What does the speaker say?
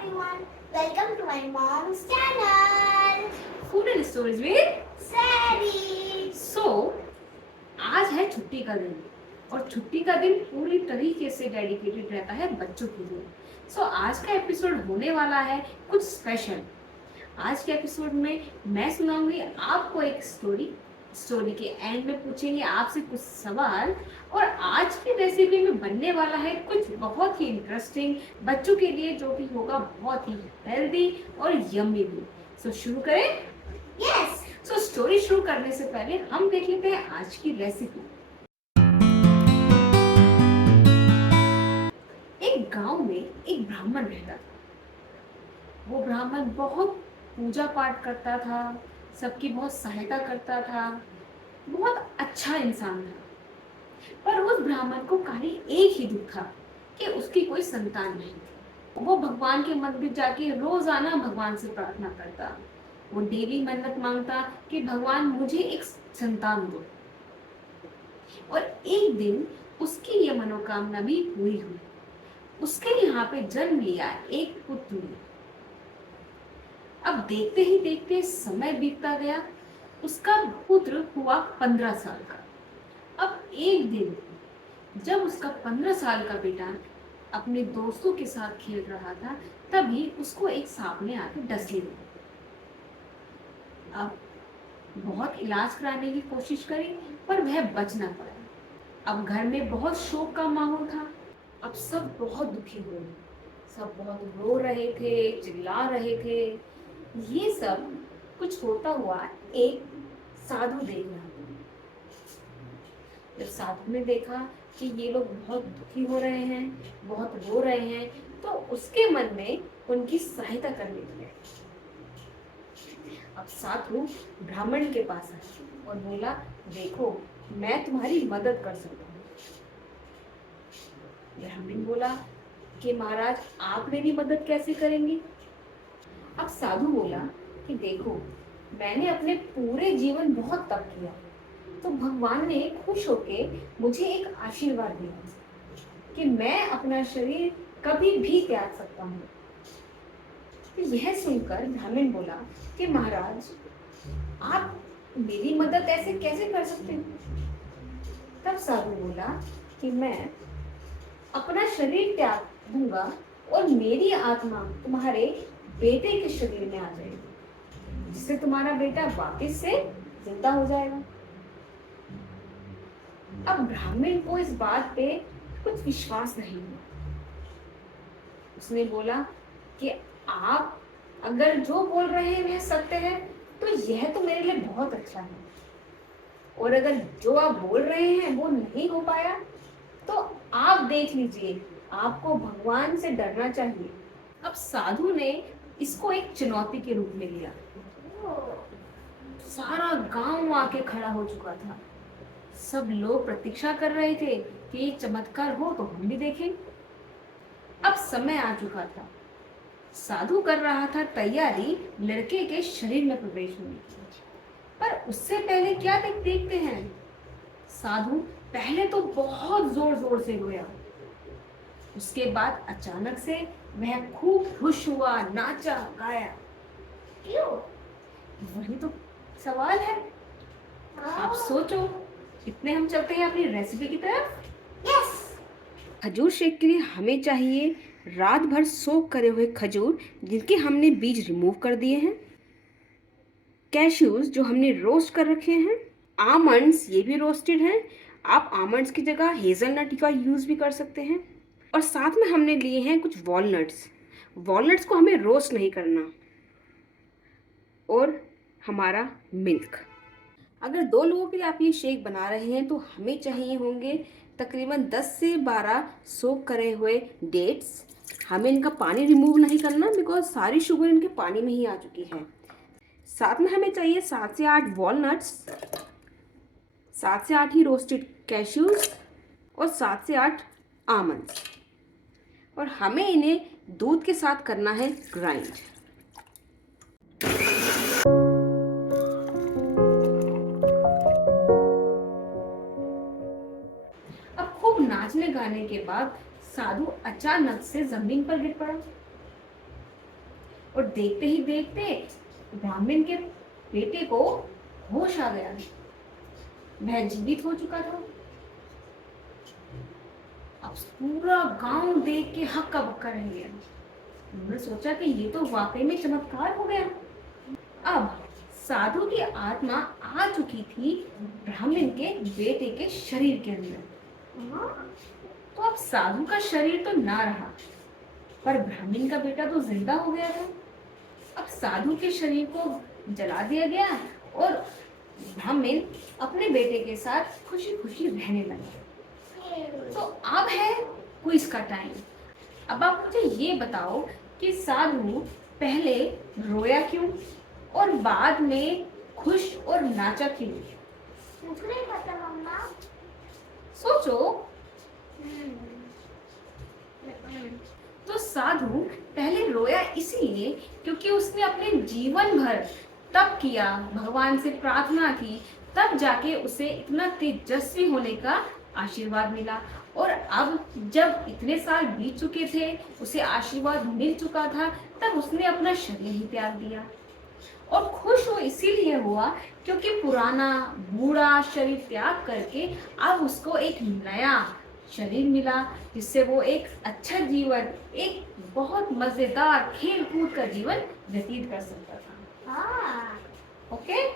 everyone, welcome to my mom's channel. Food and stories with Sari. आज है छुट्टी का दिन और छुट्टी का दिन पूरी तरीके से डेडिकेटेड रहता है बच्चों के लिए। आज का एपिसोड होने वाला है कुछ स्पेशल। आज के एपिसोड में मैं सुनाऊंगी आपको एक स्टोरी के एंड में पूछेंगे आपसे कुछ सवाल और आज की रेसिपी में बनने वाला है कुछ बहुत ही इंटरेस्टिंग बच्चों के लिए, जो कि होगा बहुत ही हेल्दी और यम्मी भी। शुरू करें। Yes. स्टोरी शुरू करने से पहले हम देख लेते हैं आज की रेसिपी। एक गांव में एक ब्राह्मण रहता था। वो ब्राह्मण बहुत पूजा पाठ करता था, सबकी बहुत सहायता करता था, बहुत अच्छा इंसान था। पर उस ब्राह्मण को खाली एक ही दुख था कि उसकी कोई संतान नहीं थी। वो भगवान के मंदिर जाके रोजाना भगवान से प्रार्थना करता। वो डेली मन्नत मांगता कि भगवान मुझे एक संतान दो। और एक दिन उसकी ये मनोकामना भी पूरी हुई। उसके यहाँ पे जन्म लिया एक पुत्र ने। अब देखते ही देखते समय बीतता गया। उसका पुत्र हुआ 15 साल का। अब एक दिन जब उसका 15 साल का बेटा अपने दोस्तों के साथ खेल रहा था, तभी उसको एक सांप ने आके डस लिया। अब बहुत इलाज कराने की कोशिश करी पर वह बच ना पाया। अब घर में बहुत शोक का माहौल था। अब सब बहुत दुखी हुए, सब बहुत रो रहे थे, चिल्ला रहे थे। ये सब कुछ होता हुआ एक साधु देख रहा था। जब साधु ने देखा कि ये लोग बहुत दुखी हो रहे हैं, बहुत रो रहे हैं, तो उसके मन में उनकी सहायता करने लगे। अब साधु ब्राह्मण के पास आया और बोला, देखो मैं तुम्हारी मदद कर सकता हूँ। ब्राह्मण बोला कि महाराज आप मेरी मदद कैसे करेंगे? अब साधु बोला कि देखो मैंने अपने पूरे जीवन बहुत तप किया, तो भगवान ने खुश होके मुझे एक आशीर्वाद दिया कि मैं अपना शरीर कभी भी त्याग सकता हूँ। यह सुनकर ब्राह्मण बोला कि महाराज आप मेरी मदद ऐसे कैसे कर सकते हो? तब साधु बोला कि मैं अपना शरीर त्याग दूंगा और मेरी आत्मा तुम्हारे बेटे के शरीर में आ जाएगी, जिससे तुम्हारा बेटा वापस से जिंदा हो जाएगा। अब ब्राह्मण को इस बात पे कुछ विश्वास नहीं हुआ। उसने बोला कि आप अगर जो बोल रहे हैं वह सत्य है, तो यह तो मेरे लिए बहुत अच्छा है, और अगर जो आप बोल रहे हैं वो नहीं हो पाया तो आप देख लीजिए, आपको भगवान से डरना चाहिए। अब साधु ने इसको एक चुनौती के रूप में लिया। सारा गांव आके खड़ा हो चुका था। सब लोग प्रतीक्षा कर रहे थे कि ये चमत्कार हो तो हम भी देखें। अब समय आ चुका था। साधु कर रहा था तैयारी लड़के के शरीर में प्रवेश होने की। पर उससे पहले क्या देखते हैं। साधु पहले तो बहुत जोर जोर से रोया। उसके बाद अचानक से वह खूब खुश हुआ, नाचा गाया। क्यों? वही तो सवाल है। आप सोचो। इतने हम चलते हैं अपनी रेसिपी की तरफ। Yes. खजूर शेक के लिए हमें चाहिए रात भर सोक करे हुए खजूर, जिनके हमने बीज रिमूव कर दिए हैं। कैश्यूज जो हमने रोस्ट कर रखे हैं। आमंड्स ये भी रोस्टेड हैं। आप आमंड्स की जगह हेजलनट का यूज़ भी कर सकते हैं। और साथ में हमने लिए हैं कुछ वॉलनट्स। वॉलनट्स को हमें रोस्ट नहीं करना। और हमारा मिल्क। अगर 2 लोगों के लिए आप ये शेक बना रहे हैं तो हमें चाहिए होंगे तकरीबन 10 से 12 सोक करे हुए डेट्स। हमें इनका पानी रिमूव नहीं करना, बिकॉज सारी शुगर इनके पानी में ही आ चुकी है। साथ में हमें चाहिए 7 से 8 वॉलनट्स, 7 से 8 ही रोस्टेड कैश्यूज और 7 से 8 आमंड्स। और हमें इन्हें दूध के साथ करना है ग्राइंड। अब खूब नाचने गाने के बाद साधु अचानक से जमीन पर गिर पड़ा। और देखते ही देखते ब्राह्मण के बेटे को होश आ गया। वह जीवित हो चुका था। अब पूरा गांव देख के हक्का बक्का रह गया। उन्होंने सोचा कि ये तो वाकई में चमत्कार हो गया। अब साधु की आत्मा आ चुकी थी ब्राह्मण के बेटे के शरीर के अंदर। तो अब साधु का शरीर तो ना रहा, पर ब्राह्मण का बेटा तो जिंदा हो गया था। अब साधु के शरीर को जला दिया गया और ब्राह्मण अपने बेटे के साथ खुशी खुशी रहने लगा। तो अब है क्विज का टाइम। अब आप मुझे ये बताओ कि साधु पहले रोया क्यों और बाद में खुश और नाचा क्यों? मुझे नहीं पता मम्मा। सोचो। हम्म। तो साधु पहले रोया इसीलिए क्योंकि उसने अपने जीवन भर तप किया, भगवान से प्रार्थना की, तब जाके उसे इतना तेजस्वी होने का आशीर्वाद मिला। और अब जब इतने साल बीत चुके थे, उसे आशीर्वाद मिल चुका था, तब उसने अपना शरीर ही त्याग दिया। और खुश वो इसीलिए हुआ क्योंकि पुराना बूढ़ा शरीर त्याग करके अब उसको एक नया शरीर मिला, जिससे वो एक अच्छा जीवन, एक बहुत मजेदार खेल कूद का जीवन व्यतीत कर सकता था। हाँ। ओके।